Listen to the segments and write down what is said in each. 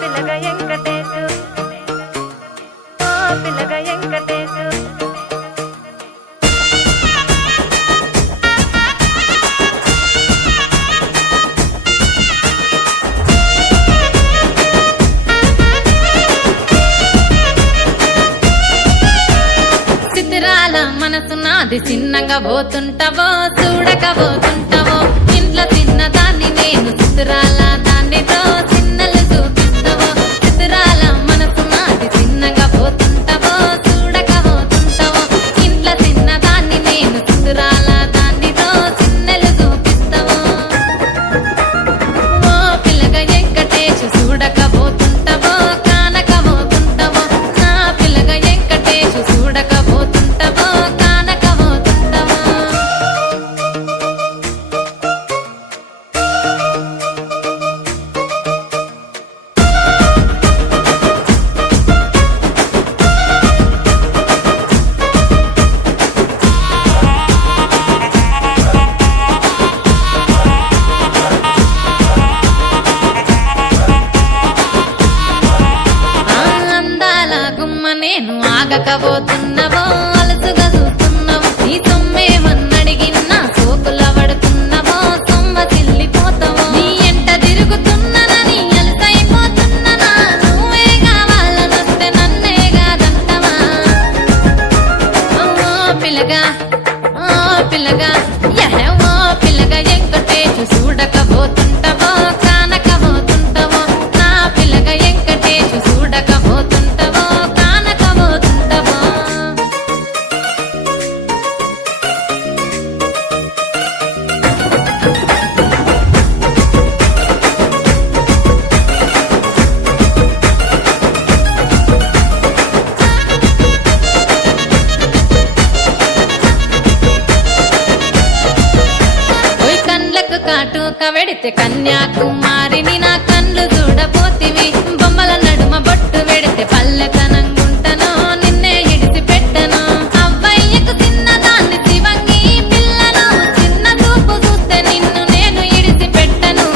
పిల్లగా వెంకటేశు ఓ పిల్లగా వెంకటేశు చిత్రాల మనసు నాది చిన్నగా పోతుంటావో చూడకపోతుంటావో ఇంట్లో చిన్నదాన్ని నేను చిత్రాల దానితో చిన్నలు చూపిస్తావో చిత్రాల మనసు నాది చిన్నగా పోతుంటావో చూడకపోతుంటావో ఇంట్లో చిన్నదాన్ని నేను చిత్రాల దానితో చిన్నలు చూపిస్తావో ఓ పిల్లగా వెంకటేశు చూడకపోతుంటావో కానకపోతుంటావో నా పిల్లగా వెంకటేశు చూడకపోతుంటావో కానకపోతుంటావో అందాల గుమ్మ నేను ఆగకపోతున్నావో అలసుగా చూస్తున్నావో నీ సొమ్మేమన్నడిగిన్నా సోకుల పడుతున్నావో సొమ్మ చిల్లిపోతావో నీ ఎంట తిరుగుతున్నానని అలసైపోతున్నానా నువ్వే కావాలనొస్తే నన్నే కాదంటవా ఓ పిల్లగా ఓ పిల్లగా ఓ పిల్లగా వెంకటేశు చూడకపోతుంటావో కానకపోతుంటావో నా పిల్లగా వెంకటేశు చూడకపోతుంటావో కానకపోతుంటావో ఓయ్ కండ్లకు కాటుక వెడితే కన్యాకుమారిని నా కండ్లు చూడపోతివి బొమ్మల నడుమ బొట్టు వెడితే పల్లెతనంగుంటను నిన్నే ఇడిసి పెట్టను అవ్వయ్యకు చిన్నదాన్ని శివంగి పిల్లను చిన్న చూపు చూస్తే నిన్ను నేను ఇడిసి పెట్టను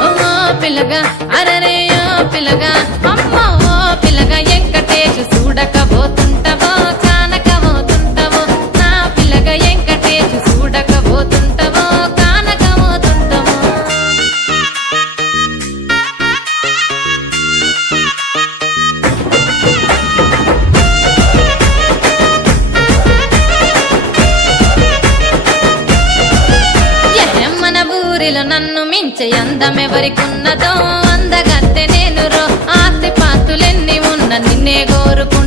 ఓ పిల్లగా అరరే ఓ పిల్లగా అమ్మో ఓ పిల్లగా వెంకటేశు చూడకపోతుంటావో కానకపోతుంటావో నా పిల్లగా వెంకటేశు చూడకపోతుంటావో కానకపోతుంటావో మన ఊరిలో నన్ను మించే అందమెవరికున్నదో అందగత్తె నేను రో ఆస్తి పాస్తులెన్ని ఉన్న నిన్నే కోరుకుంటా